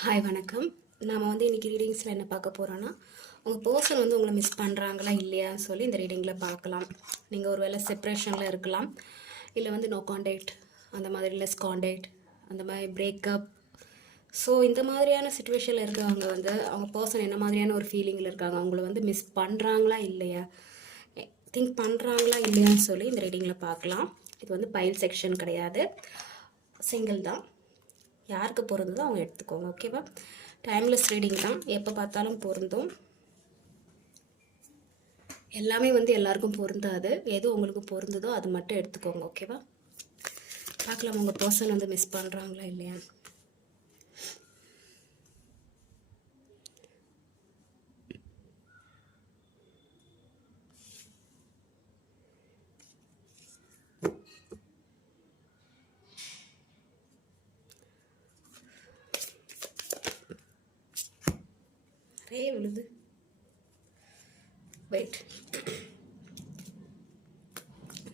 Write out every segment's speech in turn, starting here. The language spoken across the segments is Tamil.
ஹாய் வணக்கம். நாம் இன்றைக்கி ரீடிங்ஸில் என்ன பார்க்க போகிறோன்னா, உங்கள் பர்சன் உங்களை மிஸ் பண்ணுறாங்களா இல்லையான்னு சொல்லி இந்த ரீடிங்கில் பார்க்கலாம். நீங்கள் ஒரு வேளை செப்ரேஷனில் இருக்கலாம், இல்லை நோ காண்டாக்ட், அந்த மாதிரி லெஸ் காண்டாக்ட், அந்த மாதிரி பிரேக்கப். ஸோ இந்த மாதிரியான சுச்சுவேஷனில் இருக்கவங்க அவங்க பர்சன் என்ன மாதிரியான ஒரு ஃபீலிங்கில் இருக்காங்க, அவங்கள மிஸ் பண்ணுறாங்களா இல்லையா, திங்க் பண்ணுறாங்களா இல்லையான்னு சொல்லி இந்த ரீடிங்கில் பார்க்கலாம். இது பைல் செக்ஷன் கிடையாது, சிங்கிள் தான். யாருக்கு பொருந்ததோ அவங்க எடுத்துக்கோங்க. ஓகேவா? டைம்லெஸ் ரீடிங் தான், எப்போ பார்த்தாலும் பொருந்தும். எல்லாமே எல்லாருக்கும் பொருந்தாது. எது உங்களுக்கு பொருந்ததோ அது மட்டும் எடுத்துக்கோங்க. ஓகேவா? பார்க்கலாம் உங்கள் பர்சன் மிஸ் பண்ணுறாங்களா இல்லையா. நிறைய விழுது. வெயிட்,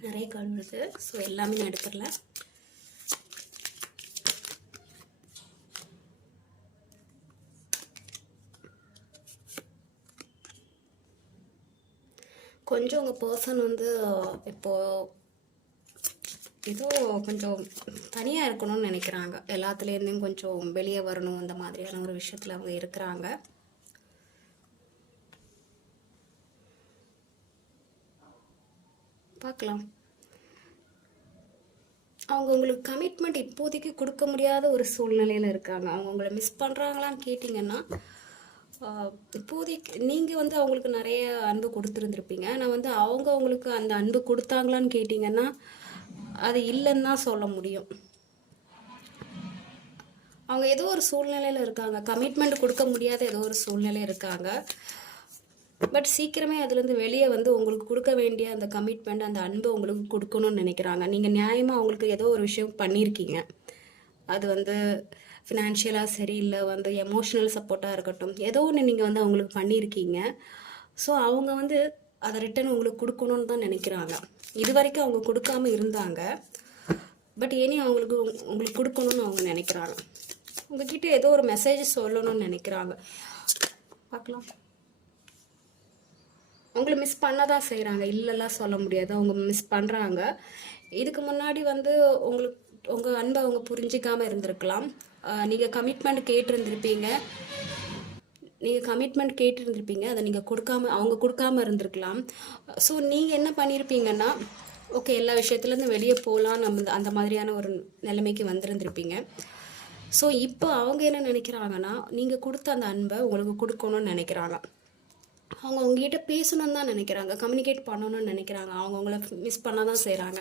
நிறைய கால் விழுது. ஸோ எல்லாமே நான் எடுத்துடல. கொஞ்சம் உங்கள் பர்சன் இப்போது ஏதோ கொஞ்சம் தனியாக இருக்கணும்னு நினைக்கிறாங்க. எல்லாத்துலேருந்தும் கொஞ்சம் வெளியே வரணும், அந்த மாதிரியான ஒரு விஷயத்தில் அவங்க இருக்கிறாங்க. பார்க்கலாம். அவங்க உங்களுக்கு கமிட்மெண்ட் இப்போதைக்கு கொடுக்க முடியாத ஒரு சூழ்நிலையில் இருக்காங்க. அவங்க உங்களை மிஸ் பண்ணுறாங்களான்னு கேட்டிங்கன்னா, இப்போதைக்கு நீங்கள் அவங்களுக்கு நிறைய அன்பு கொடுத்துருந்துருப்பீங்க. ஆனால் அவங்க உங்களுக்கு அந்த அன்பு கொடுத்தாங்களான்னு கேட்டிங்கன்னா அது இல்லைன்னு தான் சொல்ல முடியும். அவங்க ஏதோ ஒரு சூழ்நிலையில் இருக்காங்க, கமிட்மெண்ட் கொடுக்க முடியாத ஏதோ ஒரு சூழ்நிலை இருக்காங்க. பட் சீக்கிரமே அதுலேருந்து வெளியே உங்களுக்கு கொடுக்க வேண்டிய அந்த கமிட்மெண்ட், அந்த அன்பு உங்களுக்கு கொடுக்கணும்னு நினைக்கிறாங்க. நீங்கள் நியாயமாக அவங்களுக்கு ஏதோ ஒரு விஷயம் பண்ணியிருக்கீங்க. அது ஃபினான்ஷியலாக சரி, இல்லை எமோஷ்னல் சப்போர்ட்டாக இருக்கட்டும், ஏதோ ஒன்று நீங்கள் அவங்களுக்கு பண்ணியிருக்கீங்க. ஸோ அவங்க அதை ரிட்டன் உங்களுக்கு கொடுக்கணுன்னு தான் நினைக்கிறாங்க. இது வரைக்கும் அவங்க கொடுக்காம இருந்தாங்க, பட் இனி உங்களுக்கு கொடுக்கணும்னு அவங்க நினைக்கிறாங்க. உங்ககிட்ட ஏதோ ஒரு மெசேஜ் சொல்லணும்னு நினைக்கிறாங்க. பார்க்கலாம். உங்களை மிஸ் பண்ண தான் செய்கிறாங்க, இல்லைலாம் சொல்ல முடியாது. அவங்க மிஸ் பண்ணுறாங்க. இதுக்கு முன்னாடி உங்களுக்கு உங்கள் அன்பை அவங்க புரிஞ்சிக்காமல் இருந்திருக்கலாம். நீங்கள் கமிட்மெண்ட் கேட்டிருந்திருப்பீங்க, அதை நீங்கள் அவங்க கொடுக்காம இருந்திருக்கலாம். ஸோ நீங்கள் என்ன பண்ணியிருப்பீங்கன்னா, ஓகே எல்லா விஷயத்துலேருந்து வெளியே போகலாம், அந்த மாதிரியான ஒரு நிலைமைக்கு வந்திருந்திருப்பீங்க. ஸோ இப்போ அவங்க என்ன நினைக்கிறாங்கன்னா, நீங்கள் கொடுத்த அந்த அன்பை உங்களுக்கு கொடுக்கணும்னு நினைக்கிறாங்க. அவங்க உங்ககிட்ட பேசணும்னு தான் நினைக்கிறாங்க, கம்யூனிகேட் பண்ணணும்னு நினைக்கிறாங்க. அவங்க உங்களை மிஸ் பண்ண தான் செய்கிறாங்க.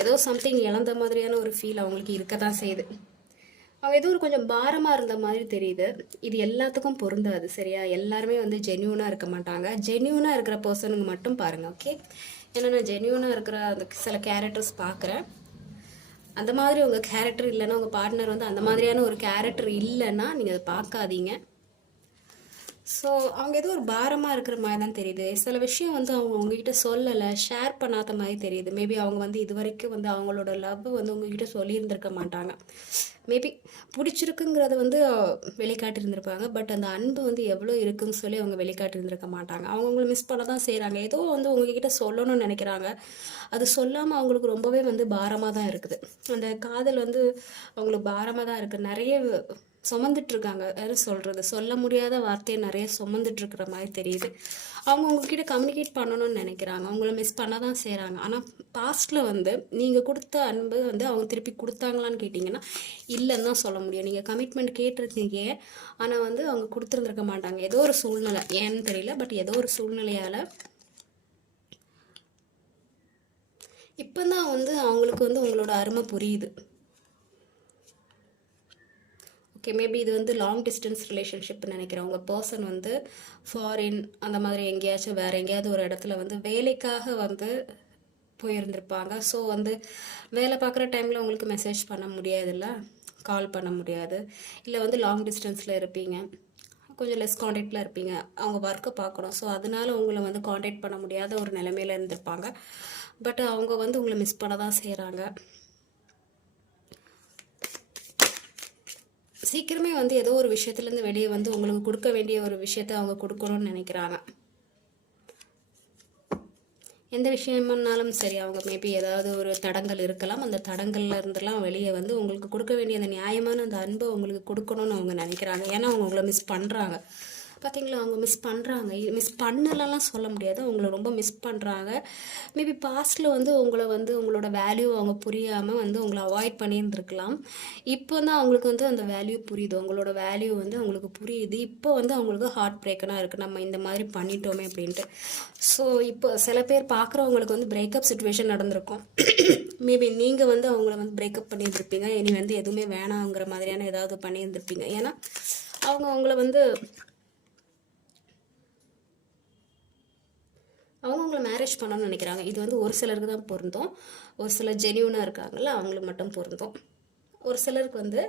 ஏதோ சம்திங் இழந்த மாதிரியான ஒரு ஃபீல் அவங்களுக்கு இருக்க தான் செய்யுது. அவங்க ஏதோ ஒரு கொஞ்சம் பாரமாக இருந்த மாதிரி தெரியுது. இது எல்லாத்துக்கும் பொருந்தாது, சரியா? எல்லாருமே ஜென்யூனாக இருக்க மாட்டாங்க. ஜென்யூனாக இருக்கிற பர்சனுங்க மட்டும் பாருங்கள். ஓகே? ஏன்னா நான் ஜென்யூனாக இருக்கிற அந்த சில கேரக்டர்ஸ் பார்க்குறேன். அந்த மாதிரி உங்கள் கேரக்டர் இல்லைன்னா, உங்கள் பார்ட்னர் அந்த மாதிரியான ஒரு கேரக்டர் இல்லைன்னா நீங்கள் அதை பார்க்காதீங்க. ஸோ அவங்க ஏதோ ஒரு பாரமாக இருக்கிற மாதிரி தான் தெரியுது. சில விஷயம் அவங்க உங்ககிட்ட சொல்லலை, ஷேர் பண்ணாத மாதிரி தெரியுது. மேபி அவங்க இது வரைக்கும் அவங்களோட லவ் உங்ககிட்ட சொல்லியிருந்திருக்க மாட்டாங்க. மேபி பிடிச்சிருக்குங்கிறத வெளிக்காட்டியிருந்திருப்பாங்க, பட் அந்த அன்பு எவ்வளோ இருக்குன்னு சொல்லி அவங்க வெளிக்காட்டியிருந்திருக்க மாட்டாங்க. அவங்கள மிஸ் பண்ண தான் செய்கிறாங்க. ஏதோ உங்ககிட்ட சொல்லணும்னு நினைக்கிறாங்க, அது சொல்லாமல் அவங்களுக்கு ரொம்பவே பாரமாக தான் இருக்குது. அந்த காதல் அவங்களுக்கு பாரமாக தான் இருக்குது. நிறைய சுமந்துட்டுருக்காங்க. யாரும் சொல்கிறது, சொல்ல முடியாத வார்த்தையை நிறைய சுமந்துட்டுருக்கிற மாதிரி தெரியுது. அவங்க உங்ககிட்ட கம்யூனிகேட் பண்ணணும்னு நினைக்கிறாங்க, அவங்கள மிஸ் பண்ண தான் செய்கிறாங்க. ஆனால் பாஸ்ட்டில் நீங்கள் கொடுத்த அன்பு அவங்க திருப்பி கொடுத்தாங்களான்னு கேட்டிங்கன்னா இல்லைன்னு தான் சொல்ல முடியும். நீங்கள் கமிட்மெண்ட் கேட்டிருக்கீங்க, ஆனால் அவங்க கொடுத்துருந்துருக்க மாட்டாங்க. ஏதோ ஒரு சூழ்நிலை, ஏன்னு தெரியல, பட் ஏதோ ஒரு சூழ்நிலையால் இப்போ தான் அவங்களுக்கு உங்களோட அருமை புரியுது. ஓகே, மேபி இது லாங் டிஸ்டன்ஸ் ரிலேஷன்ஷிப்னு நினைக்கிறேன். உங்கள் பர்சன் ஃபாரின் அந்த மாதிரி எங்கேயாச்சும் வேறு எங்கேயாவது ஒரு இடத்துல வேலைக்காக போயிருந்திருப்பாங்க. ஸோ வேலை பார்க்குற டைமில் உங்களுக்கு மெசேஜ் பண்ண முடியாதுல்ல, கால் பண்ண முடியாது. இல்லை லாங் டிஸ்டன்ஸில் இருப்பீங்க, கொஞ்சம் லெஸ் காண்டாக்டில் இருப்பீங்க, அவங்க ஒர்க்கை பார்க்கணும். ஸோ அதனால் உங்களை காண்டாக்ட் பண்ண முடியாத ஒரு நிலைமையில் இருந்திருப்பாங்க. பட் அவங்க உங்களை மிஸ் பண்ண தான் செய்கிறாங்க. சீக்கிரமே வந்து ஏதோ ஒரு விஷயத்துலேருந்து வெளியே வந்து உங்களுக்கு கொடுக்க வேண்டிய ஒரு விஷயத்த அவங்க கொடுக்கணும்னு நினைக்கிறாங்க. எந்த விஷயம்னாலும் சரி, அவங்க மேபி ஏதாவது ஒரு தடங்கள் இருக்கலாம். அந்த தடங்கள்ல இருந்தெல்லாம் வெளியே வந்து உங்களுக்கு கொடுக்க வேண்டிய அந்த நியாயமான அந்த அன்பை உங்களுக்கு கொடுக்கணும்னு அவங்க நினைக்கிறாங்க. ஏன்னா அவங்க உங்களை மிஸ் பண்ணுறாங்க. பார்த்தீங்களா, அவங்க மிஸ் பண்ணுறாங்க. மிஸ் பண்ணலலாம் சொல்ல முடியாது, அவங்கள ரொம்ப மிஸ் பண்ணுறாங்க. மேபி பாஸ்ட்டில் வந்து உங்களை வந்து உங்களோட வேல்யூ அவங்க புரியாமல் வந்து உங்களை அவாய்ட் பண்ணியிருந்துருக்கலாம். இப்போ தான் அவங்களுக்கு வந்து அந்த வேல்யூ புரியுது, உங்களோட வேல்யூ வந்து அவங்களுக்கு புரியுது. இப்போ வந்து அவங்களுக்கு ஹார்ட் பிரேக்கனாக இருக்குது, நம்ம இந்த மாதிரி பண்ணிட்டோமே அப்படின்ட்டு. ஸோ இப்போ சில பேர் பார்க்குறவங்களுக்கு வந்து பிரேக்கப் சுச்சுவேஷன் நடந்திருக்கும். மேபி நீங்கள் வந்து அவங்கள வந்து பிரேக்கப் பண்ணியிருந்திருப்பீங்க. இனி வந்து எதுவுமே வேணாங்கிற மாதிரியான ஏதாவது பண்ணியிருந்திருப்பீங்க. ஏன்னா அவங்க உங்களை மேரேஜ் பண்ணணும்னு நினைக்கிறாங்க. இது வந்து ஒரு சிலருக்கு தான் பொருந்தும். ஒரு சிலர் ஜென்யூனாக இருக்காங்கல்ல, அவங்களுக்கு மட்டும் பொருந்தும். ஒரு சிலருக்கு வந்து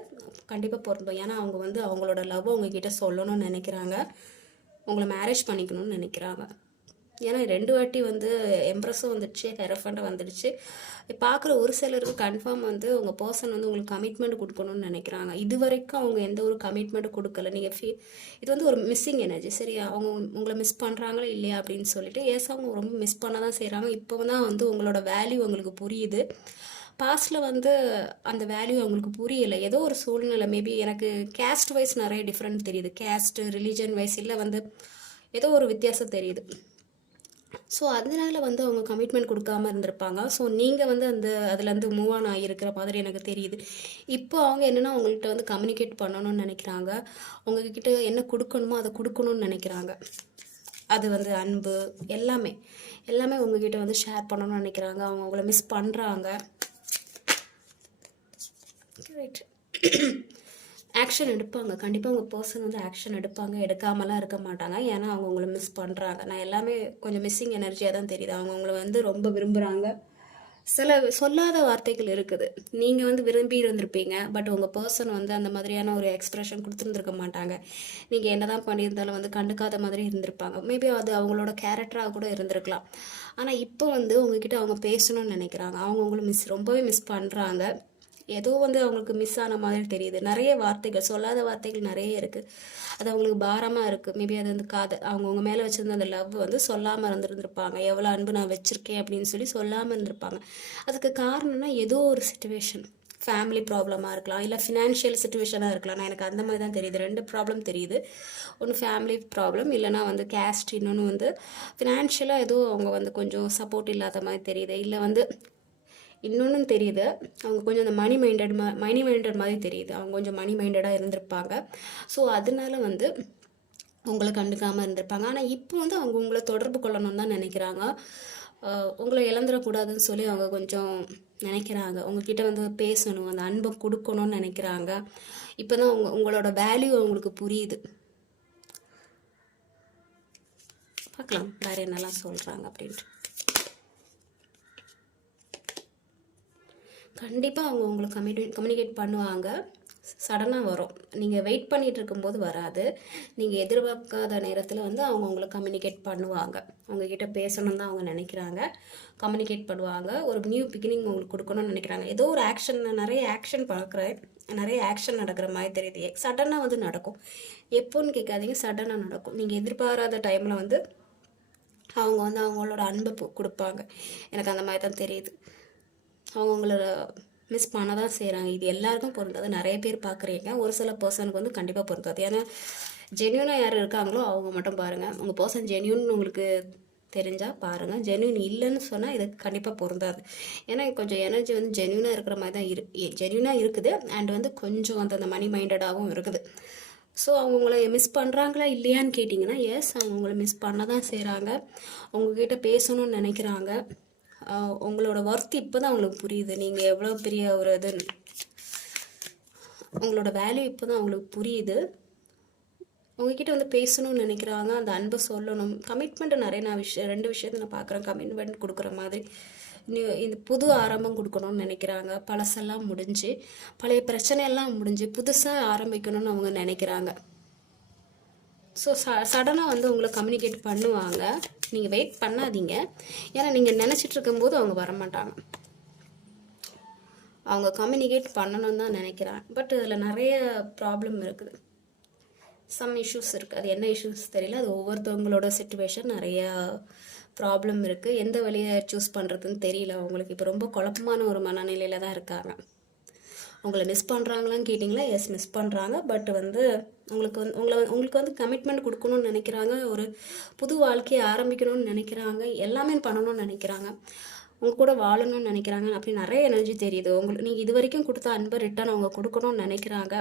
கண்டிப்பாக பொருந்தும். ஏன்னா அவங்க வந்து அவங்களோட லவ் உங்ககிட்ட சொல்லணும்னு நினைக்கிறாங்க, உங்களை மேரேஜ் பண்ணிக்கணும்னு நினைக்கிறாங்க. ஏன்னா 2 வாட்டி வந்து எம்ப்ரஸும் வந்துடுச்சு, ஹெரஃபண்டும் வந்துடுச்சு. பார்க்குற ஒரு சிலருக்கு கன்ஃபார்ம் வந்து உங்கள் பர்சன் வந்து உங்களுக்கு கமிட்மெண்ட் கொடுக்கணும்னு நினைக்கிறாங்க. இது வரைக்கும் அவங்க எந்த ஒரு கமிட்மெண்ட்டும் கொடுக்கல. நீங்கள் இது வந்து ஒரு மிஸ்ஸிங் எனர்ஜி. சரி, அவங்க உங்களை மிஸ் பண்ணுறாங்களா இல்லையா அப்படின்னு சொல்லிட்டு அவங்க ரொம்ப மிஸ் பண்ண தான் செய்கிறாங்க. இப்போ தான் வந்து உங்களோட வேல்யூ உங்களுக்கு புரியுது. பாஸ்ட்டில் வந்து அந்த வேல்யூ அவங்களுக்கு புரியலை. ஏதோ ஒரு சூழ்நிலை, மேபி எனக்கு கேஸ்ட் வைஸ் நிறைய டிஃப்ரெண்ட் தெரியுது. கேஸ்ட்டு, ரிலீஜன் வைஸ் இல்லை வந்து ஏதோ ஒரு வித்தியாசம் தெரியுது. ஸோ அதனால வந்து அவங்க கமிட்மெண்ட் கொடுக்காம இருந்திருப்பாங்க. ஸோ நீங்கள் வந்து அதுலேருந்து மூவ் ஆன் ஆகியிருக்கிற மாதிரி எனக்கு தெரியுது. இப்போ அவங்க என்னென்னா உங்கள்கிட்ட வந்து கம்யூனிகேட் பண்ணணும்னு நினைக்கிறாங்க. உங்ககிட்ட என்ன கொடுக்கணுமோ அதை கொடுக்கணும்னு நினைக்கிறாங்க. அது வந்து அன்பு எல்லாமே உங்ககிட்ட வந்து ஷேர் பண்ணணும்னு நினைக்கிறாங்க. அவங்க உங்களை மிஸ் பண்ணுறாங்க. ரைட். ஆக்ஷன் எடுப்பாங்க. கண்டிப்பாக உங்கள் பர்சன் வந்து ஆக்ஷன் எடுப்பாங்க, எடுக்காமலாம் இருக்க மாட்டாங்க. ஏன்னா அவங்க உங்களை மிஸ் பண்ணுறாங்க. நான் எல்லாமே கொஞ்சம் மிஸ்ஸிங் எனர்ஜியாக தான் தெரியுது. அவங்க உங்களை வந்து ரொம்ப விரும்புகிறாங்க. சில சொல்லாத வார்த்தைகள் இருக்குது. நீங்கள் வந்து விரும்பி இருந்திருப்பீங்க, பட் உங்கள் பர்சன் வந்து அந்த மாதிரியான ஒரு எக்ஸ்ப்ரெஷன் கொடுத்துருந்துருக்க மாட்டாங்க. நீங்கள் என்ன தான் பண்ணியிருந்தாலும் வந்து கண்டுக்காத மாதிரி இருந்திருப்பாங்க. மேபி அது அவங்களோட கேரக்டராக கூட இருந்திருக்கலாம். ஆனால் இப்போ வந்து உங்ககிட்ட அவங்க பேசணும்னு நினைக்கிறாங்க. அவங்க உங்களை ரொம்பவே மிஸ் பண்ணுறாங்க. ஏதோ வந்து அவங்களுக்கு மிஸ் ஆன மாதிரி தெரியுது. நிறைய வார்த்தைகள், சொல்லாத வார்த்தைகள் நிறைய இருக்குது. அது அவங்களுக்கு பாரமாக இருக்குது. மேபி அது வந்து அவங்க மேலே வச்சுருந்த அந்த லவ் வந்து சொல்லாமல் இருந்திருந்திருப்பாங்க. எவ்வளோ அன்பு நான் வச்சுருக்கேன் அப்படின்னு சொல்லி சொல்லாமல் இருந்திருப்பாங்க. அதுக்கு காரணம்னா ஏதோ ஒரு சிச்சுவேஷன், ஃபேமிலி ப்ராப்ளமாக இருக்கலாம், இல்லை ஃபினான்ஷியல் சுச்சுவேஷனாக இருக்கலாம். நான் எனக்கு அந்த மாதிரி தான் தெரியுது. 2 ப்ராப்ளம் தெரியுது. ஒன்று ஃபேமிலி ப்ராப்ளம், இல்லைனா வந்து கேஸ்ட், இன்னொன்று வந்து ஃபினான்ஷியலாக ஏதோ அவங்க வந்து கொஞ்சம் சப்போர்ட் இல்லாத மாதிரி தெரியுது. இல்லை வந்து இன்னொன்று தெரியுது, அவங்க கொஞ்சம் அந்த மணி மைண்டட் மாதிரி தெரியுது. அவங்க கொஞ்சம் மணி மைண்டடாக இருந்திருப்பாங்க. ஸோ அதனால வந்து உங்களை கண்டுக்காமல் இருந்திருப்பாங்க. ஆனால் இப்போ வந்து அவங்க உங்களை தொடர்பு கொள்ளணும்னு தான் நினைக்கிறாங்க. உங்களை இழந்துடக்கூடாதுன்னு சொல்லி அவங்க கொஞ்சம் நினைக்கிறாங்க. உங்ககிட்ட வந்து பேசணும், அந்த அன்பை கொடுக்கணும்னு நினைக்கிறாங்க. இப்போ தான் உங்களோட வேல்யூ அவங்களுக்கு புரியுது. பார்க்கலாம் வேறு என்னெல்லாம் சொல்கிறாங்க அப்படின்ட்டு. கண்டிப்பாக அவங்க உங்களை கம்யூனிகேட் பண்ணுவாங்க. சடனாக வரும். நீங்கள் வெயிட் பண்ணிகிட்டு இருக்கும்போது வராது. நீங்கள் எதிர்பார்க்காத நேரத்தில் வந்து அவங்க உங்களை கம்யூனிகேட் பண்ணுவாங்க. அவங்கக்கிட்ட பேசணுன்னு தான் அவங்க நினைக்கிறாங்க. கம்யூனிகேட் பண்ணுவாங்க. ஒரு நியூ பிகினிங் உங்களுக்கு கொடுக்கணும்னு நினைக்கிறாங்க. ஏதோ ஒரு ஆக்ஷன், நிறைய ஆக்ஷன் பார்க்குறேன், நிறைய ஆக்ஷன் நடக்கிற மாதிரி தெரியுது. சடனாக வந்து நடக்கும். எப்போன்னு கேட்காதீங்க, சடனாக நடக்கும். நீங்கள் எதிர்பாராத டைமில் வந்து அவங்க வந்து அவங்களோட அன்பை கொடுப்பாங்க. எனக்கு அந்த மாதிரி தான் தெரியுது. அவங்க உங்களோட மிஸ் பண்ண தான் செய்கிறாங்க. இது எல்லாருக்கும் பொருந்தாது. நிறைய பேர் பார்க்குறீங்க. ஒரு சில பர்சனுக்கு வந்து கண்டிப்பாக பொருந்தாது. ஏன்னா ஜென்யூனாக யார் இருக்காங்களோ அவங்க மட்டும் பாருங்கள். உங்கள் பர்சன் ஜென்யூன் உங்களுக்கு தெரிஞ்சால் பாருங்கள். ஜென்யூன் இல்லைன்னு சொன்னால் இது கண்டிப்பாக பொருந்தாது. ஏன்னா கொஞ்சம் எனர்ஜி வந்து ஜென்யூனாக இருக்கிற மாதிரி தான் ஜென்யூனாக இருக்குது. அண்ட் வந்து கொஞ்சம் அந்த மணி மைண்டடாகவும் இருக்குது. ஸோ அவங்க உங்களை மிஸ் பண்ணுறாங்களா இல்லையான்னு கேட்டிங்கன்னா, எஸ், அவங்க உங்களை மிஸ் பண்ண தான் செய்கிறாங்க. உங்ககிட்ட பேசணும்னு நினைக்கிறாங்க. உங்களோட ஒர்த் இப்போ தான் அவங்களுக்கு புரியுது. நீங்கள் எவ்வளோ பெரிய ஒரு இது, உங்களோட வேல்யூ இப்போ தான் அவங்களுக்கு புரியுது. உங்ககிட்ட வந்து பேசணும்னு நினைக்கிறாங்க, அந்த அன்பை சொல்லணும். கமிட்மெண்ட்டு நிறைய நான் 2 விஷயத்தை நான் பார்க்குறேன். கமிட்மெண்ட் கொடுக்குற மாதிரி இந்த புது ஆரம்பம் கொடுக்கணும்னு நினைக்கிறாங்க. பழசெல்லாம் முடிஞ்சு, பழைய பிரச்சனையெல்லாம் முடிஞ்சு புதுசாக ஆரம்பிக்கணும்னு அவங்க நினைக்கிறாங்க. ஸோ சடனாக வந்து உங்களை கம்யூனிகேட் பண்ணுவாங்க. நீங்கள் வெயிட் பண்ணாதீங்க. ஏன்னா நீங்கள் நினச்சிட்டு இருக்கும்போது அவங்க வரமாட்டாங்க. அவங்க கம்யூனிகேட் பண்ணணும்னு தான் நினைக்கிறாங்க. பட் அதில் நிறைய ப்ராப்ளம் இருக்குது, சம் இஷ்யூஸ் இருக்குது. அது என்ன இஷ்யூஸ் தெரியல, அது ஒவ்வொருத்தவங்களோட சிச்சுவேஷன், நிறையா ப்ராப்ளம் இருக்குது. எந்த வழியை சூஸ் பண்ணுறதுன்னு தெரியல அவங்களுக்கு. இப்போ ரொம்ப குழப்பமான ஒரு மனநிலையில் தான் இருக்காங்க. உங்களை மிஸ் பண்ணுறாங்களான்னு கேட்டிங்களா? எஸ், மிஸ் பண்ணுறாங்க. பட் வந்து உங்களுக்கு வந்து கமிட்மெண்ட் கொடுக்கணும்னு நினைக்கிறாங்க, ஒரு புது வாழ்க்கையை ஆரம்பிக்கணும்னு நினைக்கிறாங்க, எல்லாமே பண்ணணும்னு நினைக்கிறாங்க, உங்கள் கூட வாழணும்னு நினைக்கிறாங்க. அப்படி நிறைய எனர்ஜி தெரியுது நீங்கள் இது வரைக்கும் கொடுத்த அன்பை ரிட்டர்ன் அவங்க கொடுக்கணும்னு நினைக்கிறாங்க.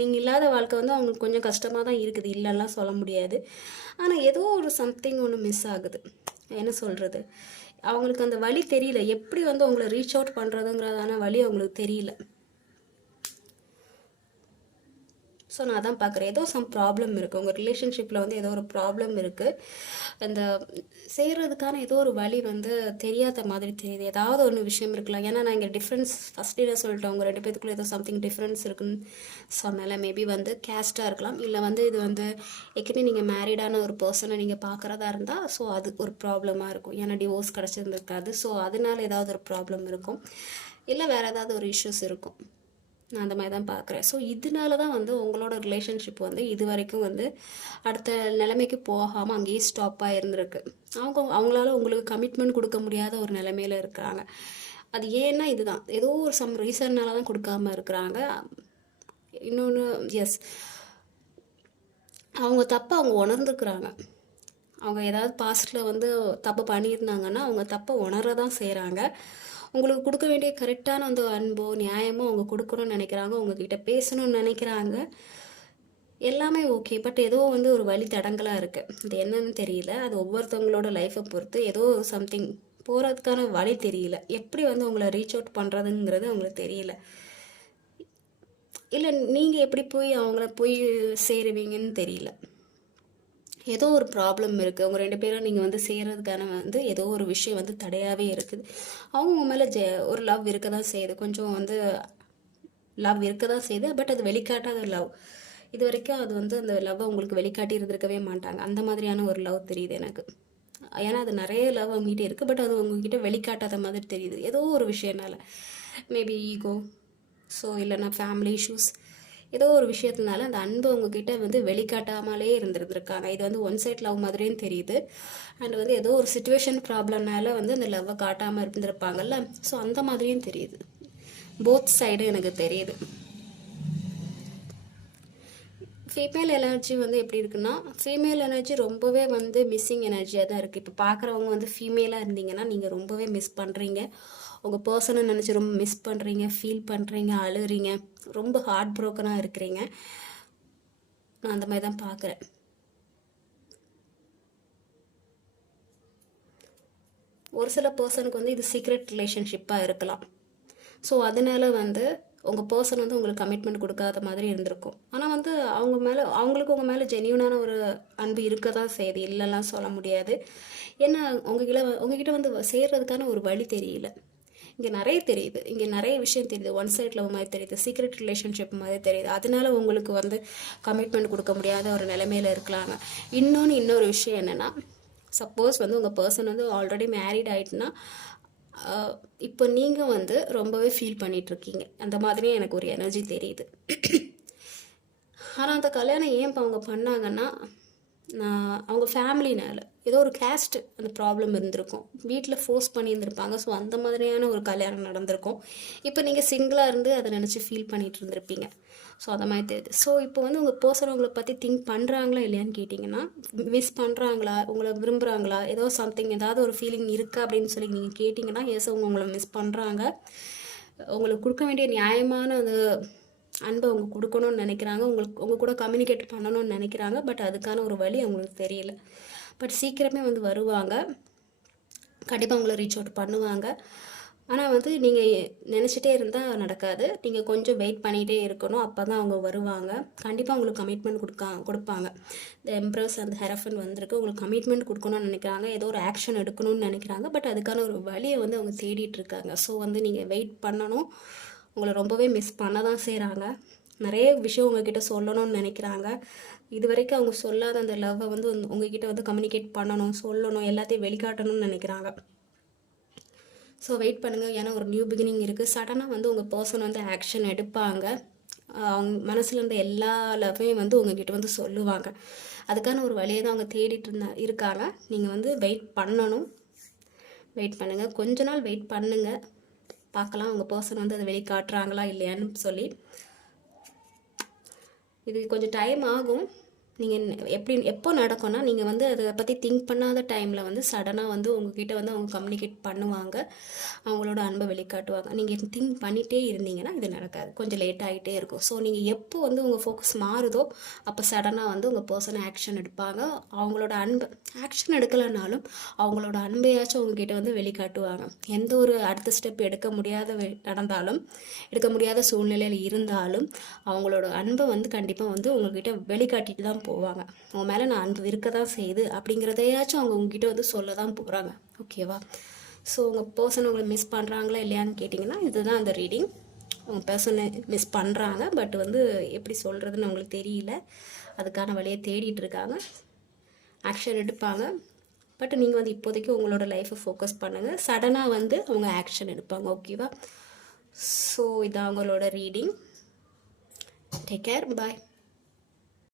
நீங்கள் இல்லாத வாழ்க்கை வந்து அவங்களுக்கு கொஞ்சம் கஷ்டமாக தான் இருக்குது, இல்லைலாம் சொல்ல முடியாது. ஆனால் ஏதோ ஒரு சம்திங் ஒன்று மிஸ் ஆகுது. என்ன சொல்கிறது, அவங்களுக்கு அந்த வழி தெரியல, எப்படி வந்து உங்களை ரீச் அவுட் பண்ணுறதுங்கிறதான வழி அவங்களுக்கு தெரியல. ஸோ நான் தான் பார்க்குறேன், ஏதோ சம் ப்ராப்ளம் இருக்குது உங்கள் ரிலேஷன்ஷிப்பில், வந்து ஏதோ ஒரு ப்ராப்ளம் இருக்குது. அந்த செய்கிறதுக்கான ஏதோ ஒரு வழி வந்து தெரியாத மாதிரி தெரியுது. ஏதாவது ஒன்று விஷயம் இருக்கலாம். ஏன்னா நான் இங்கே டிஃப்ரென்ஸ் ஃபஸ்ட்டே சொல்லிட்டேன், உங்கள் 2 பேத்துக்குள்ளே ஏதோ சம்திங் டிஃப்ரென்ஸ் இருக்குன்னு சொன்னால மேபி வந்து கேஸ்ட்டாக இருக்கலாம், இல்லை வந்து இது வந்து ஏற்கனவே நீங்கள் மேரிடான ஒரு பர்சனை நீங்கள் பார்க்குறதா இருந்தால் ஸோ அது ஒரு ப்ராப்ளமாக இருக்கும். ஏன்னா டிவோர்ஸ் கிடச்சிருந்துருக்காது, ஸோ அதனால ஏதாவது ஒரு ப்ராப்ளம் இருக்கும், இல்லை வேறு ஏதாவது ஒரு இஷ்யூஸ் இருக்கும். நான் அந்த மாதிரி தான் பார்க்குறேன். ஸோ இதனால தான் வந்து உங்களோட ரிலேஷன்ஷிப் வந்து இது வரைக்கும் வந்து அடுத்த நிலைமைக்கு போகாமல் அங்கேயே ஸ்டாப்பாக இருந்திருக்கு. அவங்களால உங்களுக்கு கமிட்மெண்ட் கொடுக்க முடியாத ஒரு நிலைமையில் இருக்கிறாங்க. அது ஏன்னா இதுதான், ஏதோ ஒரு சம் ரீசன்னால தான் கொடுக்காமல் இருக்கிறாங்க. இன்னொன்று, எஸ், அவங்க தப்பை அவங்க உணர்ந்துக்கிறாங்க. அவங்க ஏதாவது பாஸ்ட்டில் வந்து தப்பு பண்ணியிருந்தாங்கன்னா அவங்க தப்பை உணரதான் செய்கிறாங்க. உங்களுக்கு கொடுக்க வேண்டிய கரெக்டான அந்த அன்போ நியாயமோ அவங்க கொடுக்கணும்னு நினைக்கிறாங்க, உங்ககிட்ட பேசணும்னு நினைக்கிறாங்க, எல்லாமே ஓகே. பட் ஏதோ வந்து ஒரு வழி தடங்கலாக இருக்குது, அது என்னன்னு தெரியல. அது ஒவ்வொருத்தவங்களோட லைஃப்பை பொறுத்து ஏதோ சம்திங் போகிறதுக்கான வழி தெரியல. எப்படி வந்து உங்களை ரீச் அவுட் பண்ணுறதுங்கிறது அவங்களுக்கு தெரியல. இல்லை நீங்கள் எப்படி போய் அவங்கள போய் சேருவீங்கன்னு தெரியல. ஏதோ ஒரு ப்ராப்ளம் இருக்குது, உங்கள் 2 பேரும் நீங்கள் வந்து செய்கிறதுக்கான வந்து ஏதோ ஒரு விஷயம் வந்து தடையாகவே இருக்குது. அவங்க உங்கள் மேலே ஒரு லவ் இருக்க தான் செய்யுது, கொஞ்சம் வந்து லவ் இருக்க தான் செய்யுது. பட் அது வெளிக்காட்டாத லவ். இது வரைக்கும் அது வந்து அந்த லவ்வை உங்களுக்கு வெளிக்காட்டி இருந்திருக்கவே மாட்டாங்க. அந்த மாதிரியான ஒரு லவ் தெரியுது எனக்கு. ஏன்னா அது நிறைய லவ் அவங்ககிட்ட இருக்குது, பட் அது உங்ககிட்ட வெளிக்காட்டாத மாதிரி தெரியுது ஏதோ ஒரு விஷயனால. மேபி ஈகோ, ஸோ இல்லைனா ஃபேமிலி இஷ்யூஸ், ஏதோ ஒரு விஷயத்தினால அந்த அன்பு உங்ககிட்ட வந்து வெளிக்காட்டாமலே இருந்திருக்காங்க. இது வந்து ஒன் சைட் லவ் மாதிரியும் தெரியுது. அண்ட் வந்து ஏதோ ஒரு சிச்சுவேஷன் ப்ராப்ளம்னால வந்து அந்த லவ்வை காட்டாமல் இருந்திருப்பாங்கல்ல, ஸோ அந்த மாதிரியும் தெரியுது. போத் சைடு எனக்கு தெரியுது. ஃபீமேல் எனர்ஜி வந்து எப்படி இருக்குன்னா, ஃபீமேல் எனர்ஜி ரொம்பவே வந்து மிஸ்ஸிங் எனர்ஜியாக தான் இருக்குது. இப்போ பார்க்குறவங்க வந்து ஃபீமேலாக இருந்தீங்கன்னா நீங்கள் ரொம்பவே மிஸ் பண்ணுறீங்க, உங்கள் பர்சனை நினச்சி ரொம்ப மிஸ் பண்ணுறீங்க, ஃபீல் பண்ணுறீங்க, அழுகிறீங்க, ரொம்ப ஹார்ட் ப்ரோக்கனாக இருக்கிறீங்க. நான் அந்த மாதிரி தான் பார்க்குறேன். ஒரு சில பர்சனுக்கு வந்து இது சீக்ரெட் ரிலேஷன்ஷிப்பாக இருக்கலாம். ஸோ அதனால வந்து உங்கள் பர்சன் வந்து உங்களுக்கு கமிட்மெண்ட் கொடுக்காத மாதிரி இருந்திருக்கும். ஆனால் வந்து அவங்களுக்கு உங்கள் மேலே ஜென்யூனான ஒரு அன்பு இருக்க தான் செய்யுது, இல்லைலாம் சொல்ல முடியாது. ஏன்னா உங்ககிட்ட வந்து சேர்றதுக்கான ஒரு வழி தெரியல. இங்கே நிறைய தெரியுது, இங்கே நிறைய விஷயம் தெரியுது. ஒன் சைட் லவ் மாதிரி தெரியுது, சீக்ரெட் ரிலேஷன்ஷிப் மாதிரி தெரியுது. அதனால உங்களுக்கு வந்து கமிட்மெண்ட் கொடுக்க முடியாத ஒரு நிலைமையில் இருக்கலாங்க. இன்னொரு விஷயம் என்னென்னா, சப்போஸ் வந்து உங்கள் பர்சன் வந்து ஆல்ரெடி மேரிட் ஆகிட்டுனா இப்போ நீங்கள் வந்து ரொம்பவே ஃபீல் பண்ணிகிட்ருக்கீங்க, அந்த மாதிரியே எனக்கு ஒரு எனர்ஜி தெரியுது. ஆனால் அந்த கல்யாணம் ஏன் இப்போ அவங்க பண்ணாங்கன்னா, அவங்க ஃபேமிலினால ஏதோ ஒரு கேஸ்ட் அந்த ப்ராப்ளம் இருந்திருக்கும், வீட்டில் ஃபோர்ஸ் பண்ணியிருந்திருப்பாங்க. ஸோ அந்த மாதிரியான ஒரு கல்யாணம் நடந்திருக்கும். இப்போ நீங்கள் சிங்கிளாக இருந்து அதை நினச்சி ஃபீல் பண்ணிகிட்டு இருந்திருப்பீங்க. ஸோ அந்த மாதிரி தெரியுது. ஸோ இப்போ வந்து உங்கள் பர்சன் உங்களை பற்றி திங்க் பண்ணுறாங்களா இல்லையான்னு கேட்டிங்கன்னா, மிஸ் பண்ணுறாங்களா, உங்களை விரும்புகிறாங்களா, ஏதோ சம்திங் ஏதாவது ஒரு ஃபீலிங் இருக்கா அப்படின்னு சொல்லி நீங்கள் கேட்டிங்கன்னா, எஸ், அவங்க உங்களை மிஸ் பண்ணுறாங்க. உங்களுக்கு கொடுக்க வேண்டிய நியாயமான அந்த அன்பை அவங்க கொடுக்கணும்னு நினைக்கிறாங்க, உங்கள் கூட கம்யூனிகேட் பண்ணணும்னு நினைக்கிறாங்க. பட் அதுக்கான ஒரு வழி அவங்களுக்கு தெரியல. பட் சீக்கிரமே வந்து வருவாங்க, கண்டிப்பாக உங்களை ரீச் அவுட் பண்ணுவாங்க. ஆனால் வந்து நீங்கள் நினச்சிட்டே இருந்தால் நடக்காது, நீங்கள் கொஞ்சம் வெயிட் பண்ணிகிட்டே இருக்கணும், அப்போ தான் அவங்க வருவாங்க. கண்டிப்பாக உங்களுக்கு கமிட்மெண்ட் கொடுப்பாங்க. இந்த எம்ப்ரஸ் அந்த ஹெரஃபன் வந்திருக்கு, உங்களுக்கு கமிட்மெண்ட் கொடுக்கணும்னு நினைக்கிறாங்க, ஏதோ ஒரு ஆக்ஷன் எடுக்கணும்னு நினைக்கிறாங்க. பட் அதுக்கான ஒரு வழியை வந்து அவங்க தேடிட்டுருக்காங்க. ஸோ வந்து நீங்கள் வெயிட் பண்ணணும். உங்களை ரொம்பவே மிஸ் பண்ண தான் செய்கிறாங்க. நிறைய விஷயம் உங்ககிட்ட சொல்லணும்னு நினைக்கிறாங்க. இது வரைக்கும் அவங்க சொல்லாத அந்த லவ்வை வந்து உங்ககிட்ட வந்து கம்யூனிகேட் பண்ணணும், சொல்லணும், எல்லாத்தையும் வெளிக்காட்டணும்னு நினைக்கிறாங்க. ஸோ வெயிட் பண்ணுங்கள். ஏன்னா ஒரு நியூ பிகினிங் இருக்குது. சடனாக வந்து உங்கள் பர்சன் வந்து ஆக்ஷன் எடுப்பாங்க. அவங்க மனசில் இருந்த எல்லா லவ்வையும் வந்து உங்ககிட்ட வந்து சொல்லுவாங்க. அதுக்கான ஒரு வழியை தான் அவங்க தேடிட்டு இருக்காங்க. நீங்கள் வந்து வெயிட் பண்ணணும். வெயிட் பண்ணுங்கள், கொஞ்ச நாள் வெயிட் பண்ணுங்கள். பார்க்கலாம் உங்கள் பர்சன் வந்து அதை வெளிக்காட்டுறாங்களா இல்லையான்னு சொல்லி. இது கொஞ்சம் டைம் ஆகும். நீங்கள் எப்போ நடக்கும்னா, நீங்கள் வந்து அதை பற்றி திங்க் பண்ணாத டைமில் வந்து சடனாக வந்து உங்ககிட்ட வந்து அவங்க கம்யூனிகேட் பண்ணுவாங்க, அவங்களோட அன்பை வெளிக்காட்டுவாங்க. நீங்கள் திங்க் பண்ணிகிட்டே இருந்தீங்கன்னா இது நடக்காது, கொஞ்சம் லேட் ஆகிட்டே இருக்கும். ஸோ நீங்கள் எப்போ வந்து உங்கள் ஃபோக்கஸ் மாறுதோ அப்போ சடனாக வந்து உங்கள் பர்சன் ஆக்ஷன் எடுப்பாங்க. அவங்களோட அன்பை ஆக்ஷன் எடுக்கலைனாலும் அவங்களோட அன்பையாச்சும் அவங்கக்கிட்ட வந்து வெளிக்காட்டுவாங்க. எந்த ஒரு அடுத்த ஸ்டெப் எடுக்க முடியாத சூழ்நிலையில் இருந்தாலும் அவங்களோட அன்பை வந்து கண்டிப்பாக வந்து உங்கள்கிட்ட வெளிக்காட்டிட்டு தான் போவாங்க. உங்கள் மேலே நான் அன்பு இருக்க தான் செய்யுது அப்படிங்கிறதையாச்சும் அவங்க உங்ககிட்ட வந்து சொல்ல தான் போகிறாங்க. ஓகேவா? ஸோ உங்கள் பர்சன் உங்களை மிஸ் பண்ணுறாங்களா இல்லையான்னு கேட்டிங்கன்னா இதுதான் அந்த ரீடிங். உங்கள் பர்சனை மிஸ் பண்ணுறாங்க, பட் வந்து எப்படி சொல்கிறதுன்னு அவங்களுக்கு தெரியல. அதுக்கான வழியை தேடிட்டு இருக்காங்க. ஆக்ஷன் எடுப்பாங்க. பட் நீங்கள் வந்து இப்போதைக்கு உங்களோட லைஃப்பை ஃபோக்கஸ் பண்ணுங்கள். சடனாக வந்து அவங்க ஆக்ஷன் எடுப்பாங்க. ஓகேவா? ஸோ இதான் அவங்களோட ரீடிங். Take care. பாய்.